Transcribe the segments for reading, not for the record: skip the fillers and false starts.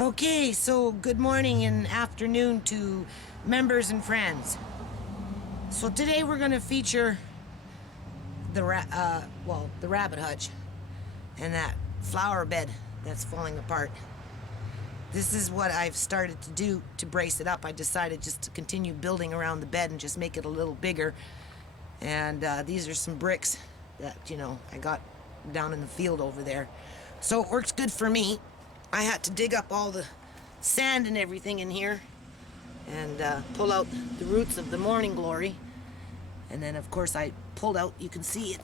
Okay, so good morning and afternoon to members and friends. So today we're going to feature the rabbit hutch and that flower bed that's falling apart. This is what I've started to do to brace it up. I decided just to continue building around the bed and just make it a little bigger. And these are some bricks that, I got down in the field over there. So it works good for me. I had to dig up all the sand and everything in here and pull out the roots of the morning glory. And then, of course, I pulled out, you can see it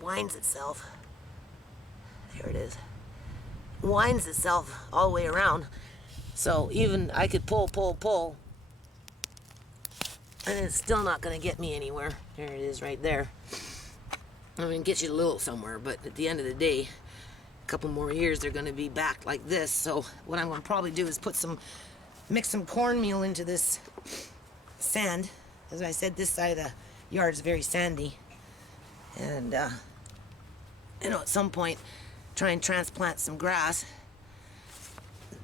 winds itself. There it is. It winds itself all the way around. So even I could pull, and it's still not going to get me anywhere. There it is right there. I mean, it gets you a little somewhere, but at the end of the day, a couple more years, they're going to be back like this. So what I'm going to probably do is mix some cornmeal into this sand. As I said, this side of the yard is very sandy. And, at some point, try and transplant some grass.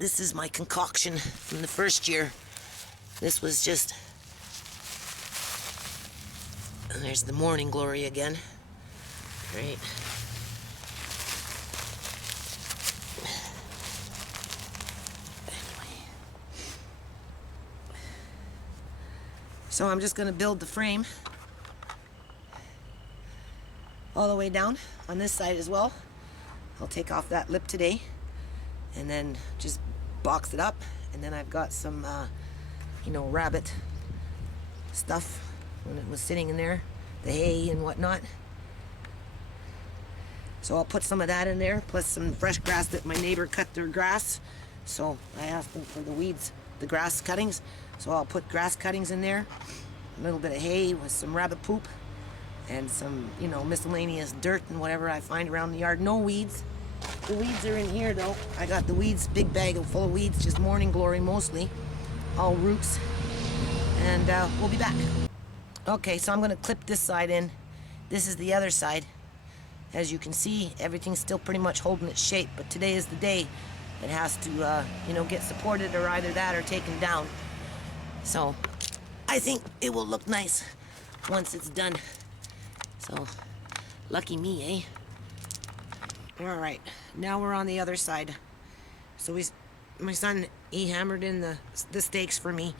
This is my concoction from the first year. This was just... And there's the morning glory again. Right. So I'm just going to build the frame all the way down on this side as well. I'll take off that lip today and then just box it up. And then I've got some, rabbit stuff when it was sitting in there, the hay and whatnot. So I'll put some of that in there, plus some fresh grass that my neighbor cut their grass. So I asked them for the weeds, the grass cuttings. So I'll put grass cuttings in there, a little bit of hay with some rabbit poop, and some, miscellaneous dirt and whatever I find around the yard. No weeds. The weeds are in here though. I got the weeds, big bag full of weeds, just morning glory mostly, all roots. And we'll be back. Okay, so I'm gonna clip this side in. This is the other side. As you can see, everything's still pretty much holding its shape, but today is the day it has to, get supported, or either that or taken down. So I think it will look nice once it's done. So lucky me, eh? All right, now we're on the other side. So my son, he hammered in the stakes for me,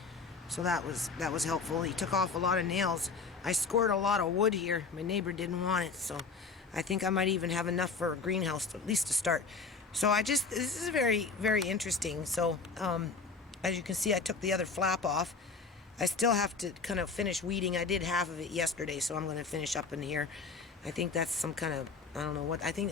so that was helpful. He took off a lot of nails. I scored a lot of wood here. My neighbor didn't want it, so I think I might even have enough for a greenhouse, at least to start. So this is very, very interesting. So as you can see, I took the other flap off. I still have to kind of finish weeding. I did half of it yesterday, so I'm going to finish up in here. I think that's some kind of, I don't know what, I think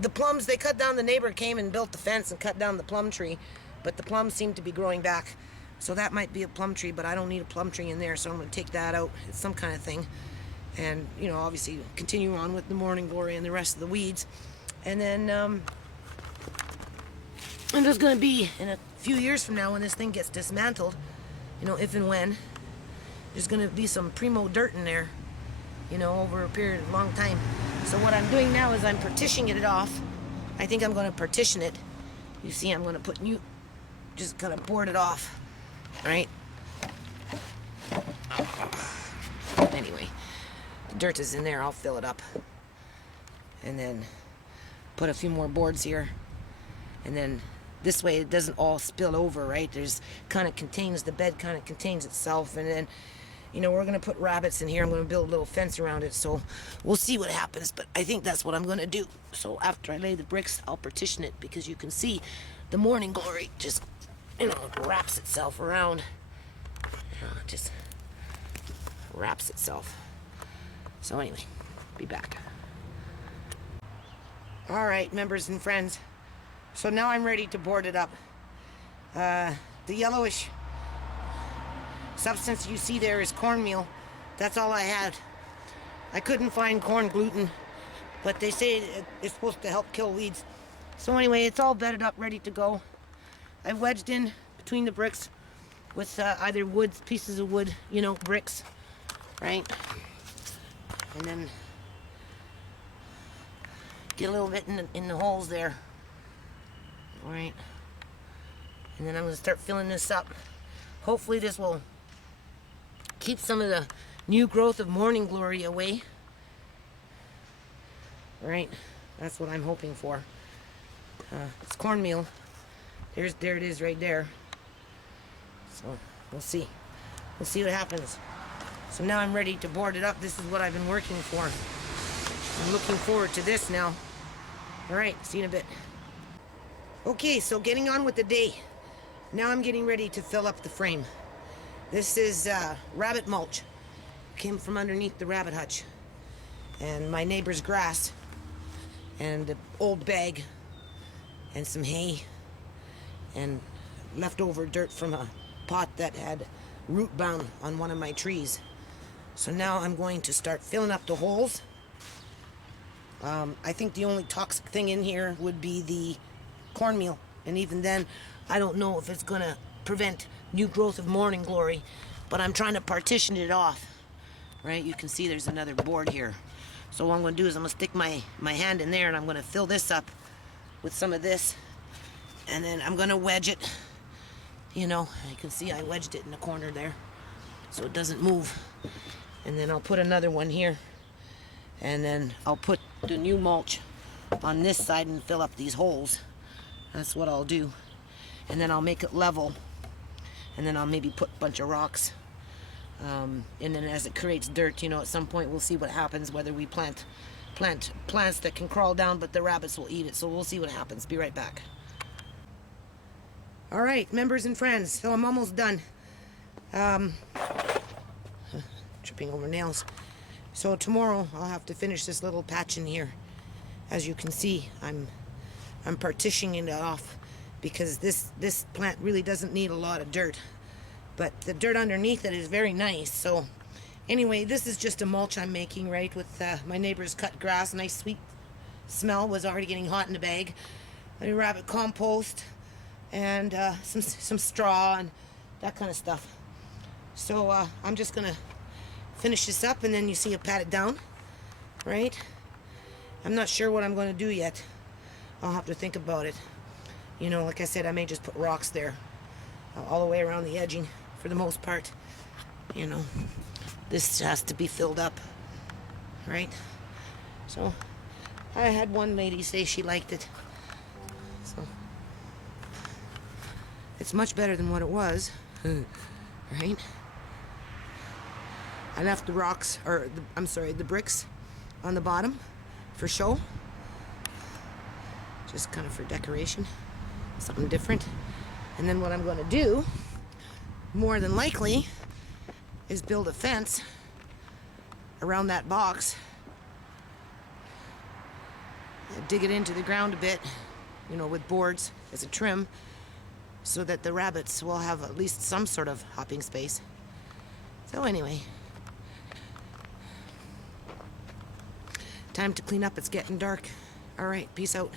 the plums, they cut down, the neighbor came and built the fence and cut down the plum tree, but the plums seem to be growing back. So that might be a plum tree, but I don't need a plum tree in there, so I'm going to take that out. It's some kind of thing. And, obviously continue on with the morning glory and the rest of the weeds. And then I'm just going to be, in a few years from now when this thing gets dismantled, if and when, there's going to be some primo dirt in there, over a period of a long time. So what I'm doing now is I'm partitioning it off. I think I'm going to partition it. You see, I'm going to just kind of board it off, right? Anyway, the dirt is in there. I'll fill it up. And then put a few more boards here. And then this way it doesn't all spill over, right? The bed kind of contains itself. And then, we're going to put rabbits in here. I'm going to build a little fence around it. So we'll see what happens. But I think that's what I'm going to do. So after I lay the bricks, I'll partition it, because you can see the morning glory just, wraps itself around. Just wraps itself. So anyway, be back. All right, members and friends. So now I'm ready to board it up. The yellowish substance you see there is cornmeal. That's all I had. I couldn't find corn gluten, but they say it's supposed to help kill weeds. So anyway, it's all bedded up, ready to go. I wedged in between the bricks with either pieces of wood, bricks, right? And then get a little bit in the holes there. All right. And then I'm going to start filling this up. Hopefully this will keep some of the new growth of morning glory away. All right. That's what I'm hoping for. It's cornmeal. There it is right there. So we'll see. We'll see what happens. So now I'm ready to board it up. This is what I've been working for. I'm looking forward to this now. All right, see you in a bit. Okay, so getting on with the day. Now I'm getting ready to fill up the frame. This is rabbit mulch. Came from underneath the rabbit hutch. And my neighbor's grass. And an old bag. And some hay. And leftover dirt from a pot that had root bound on one of my trees. So now I'm going to start filling up the holes. I think the only toxic thing in here would be the cornmeal. And even then, I don't know if it's going to prevent new growth of morning glory. But I'm trying to partition it off. Right? You can see there's another board here. So what I'm going to do is I'm going to stick my hand in there and I'm going to fill this up with some of this. And then I'm going to wedge it. You know, you can see I wedged it in the corner there. So it doesn't move. And then I'll put another one here. And then I'll put the new mulch on this side and fill up these holes. That's what I'll do. And then I'll make it level. And then I'll maybe put a bunch of rocks. And then as it creates dirt, you know, at some point we'll see what happens, whether we plant plants that can crawl down, but the rabbits will eat it. So we'll see what happens. Be right back. All right, members and friends, so I'm almost done. Tripping over nails. So tomorrow I'll have to finish this little patch in here. As you can see, I'm partitioning it off because this plant really doesn't need a lot of dirt. But the dirt underneath it is very nice. So anyway, this is just a mulch I'm making, right, with my neighbor's cut grass. Nice sweet smell, was already getting hot in the bag. A rabbit compost and some straw and that kind of stuff. So I'm just gonna finish this up and then you see I pat it down, right? I'm not sure what I'm going to do yet. I'll have to think about it. You know, like I said, I may just put rocks there all the way around the edging for the most part. You know, this has to be filled up, right? So I had one lady say she liked it. So it's much better than what it was, right? I left the rocks, or the bricks on the bottom for show. Just kind of for decoration, something different. And then what I'm going to do, more than likely, is build a fence around that box. Dig it into the ground a bit, you know, with boards as a trim, so that the rabbits will have at least some sort of hopping space. So anyway, time to clean up. It's getting dark. All right, peace out.